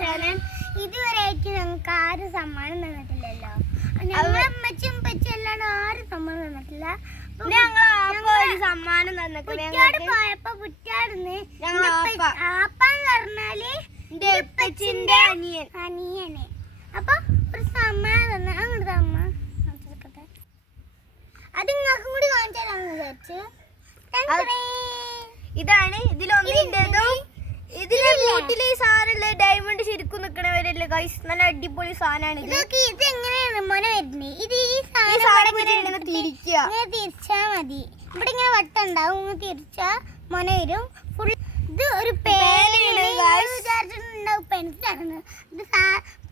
Channel ഇതുവരെയായിട്ട് ഞങ്ങൾക്ക് ആരും സമ്മാനം തന്നിട്ടില്ലല്ലോ. ഞങ്ങളെ അമ്മച്ചും പച്ചും അല്ലാണ്ട് ആരും സമ്മാനം തന്നിട്ടില്ല. സമ്മാനം കുറ്റാട് പോയപ്പോ കുറ്റാടുന്ന്. ആപ്പാന്ന് പറഞ്ഞാൽ അനിയൻ. അനിയനെ. അപ്പൊ ഒരു സമ്മാനം തന്നെ. അങ്ങോട്ട് അമ്മ. അത് നിങ്ങൾക്ക് കൂടി കാണിച്ചു തരാന്ന് വിചാരിച്ചു ഇതാണ് ഇതിലൊന്നിന്റെതും ഇതിലെ വീട്ടിൽ ഈ സാധനമുള്ള ഡയമണ്ട് ശരിക്കും നിക്കണവരല്ലേ ഗൈസ് നല്ല അടിപൊളി സാധനമാണ് ഇത്. ഇതൊക്കെ ഇത് എങ്ങനെയാണ് മോനെ വരുന്നത് ഇത് ഈ സാധനം ഇങ്ങനെ തിരിക്കുക. ഇങ്ങനെ തിരിച്ചാ മതി. ഇവിടെ ഇങ്ങനെ വട്ടം ഉണ്ടാവും. ഇങ്ങനെ തിരിച്ചാ മോന വരും. ഫുൾ ഇത് ഒരു പേനയാണ്. വിചാരിച്ചിട്ടുണ്ടാവും പെൻസിലാണ് ഇത്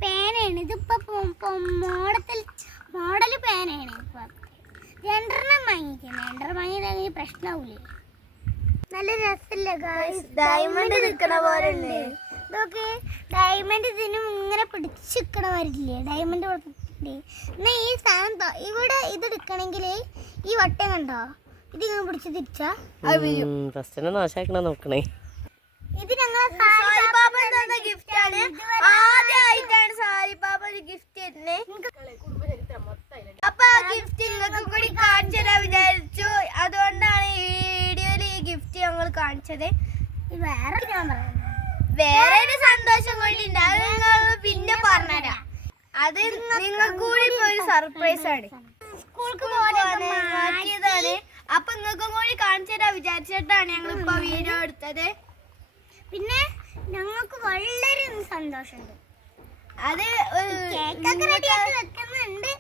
പേനയാണ്. ഇതിപ്പോ മോഡത്തിൽ മോഡൽ പേനയാണ് ഇപ്പൊ. രണ്ടെണ്ണം വാങ്ങിക്കുന്നത് രണ്ടെണ്ണം വാങ്ങിയില്ലെങ്കിൽ പ്രശ്നമാവൂലേ നല്ല രസമല്ലേ ഗായ്സ് ഡയമണ്ട് നിൽക്കണ പോലെ ഉണ്ട്. ഇതൊക്കെ ഡയമണ്ട് ഇതിനും ഇങ്ങനെ പിടിച്ചിക്കണ വരില്ലേ ഡയമണ്ട് കൊടുത്തിട്ടുണ്ട് എന്നാൽ ഈ സാധനം ഇവിടെ ഇത് എടുക്കണമെങ്കിൽ ഈ വട്ടം കണ്ടോ? ഇത് ഇങ്ങനെ പിടിച്ച് തിരിച്ചാ? ഫസ്റ്റിനെ നാശാക്കണ നോക്കണേ. ഇത് ഞങ്ങളെ സായിബാബ തന്ന ഗിഫ്റ്റ് ആണ്. ആദ്യമായിട്ടാണ് സായിബാബ ഒരു ഗിഫ്റ്റ് തരുന്നത് അപ്പൊ ആ ഗിഫ്റ്റ് നിങ്ങൾക്ക് കൂടി കാണിച്ചു തരാൻ കാണിച്ചത്. വേറെ ഞാൻ പറയുന്നത്. വേറെ ഒരു സന്തോഷം കൊണ്ടിണ്ട് അത് നിങ്ങൾ പിന്നെ പറഞ്ഞുതരാം. അത് നിങ്ങൾക്ക് കൂടി ഒരു സർപ്രൈസ് ആണ്. സ്കൂൾക്ക് മാറ്റിയതാണ്. അപ്പൊ നിങ്ങൾക്കും കൂടി കാണിച്ചു തരാൻ വിചാരിച്ചിട്ടാണ് ഞങ്ങൾ ഇപ്പൊ വീഡിയോ എടുത്തത്. പിന്നെ ഞങ്ങൾക്ക് വളരെ സന്തോഷമുണ്ട്. അത് കേക്കൊക്കെ റെഡിയാക്കി വെക്കുന്നുണ്ട്.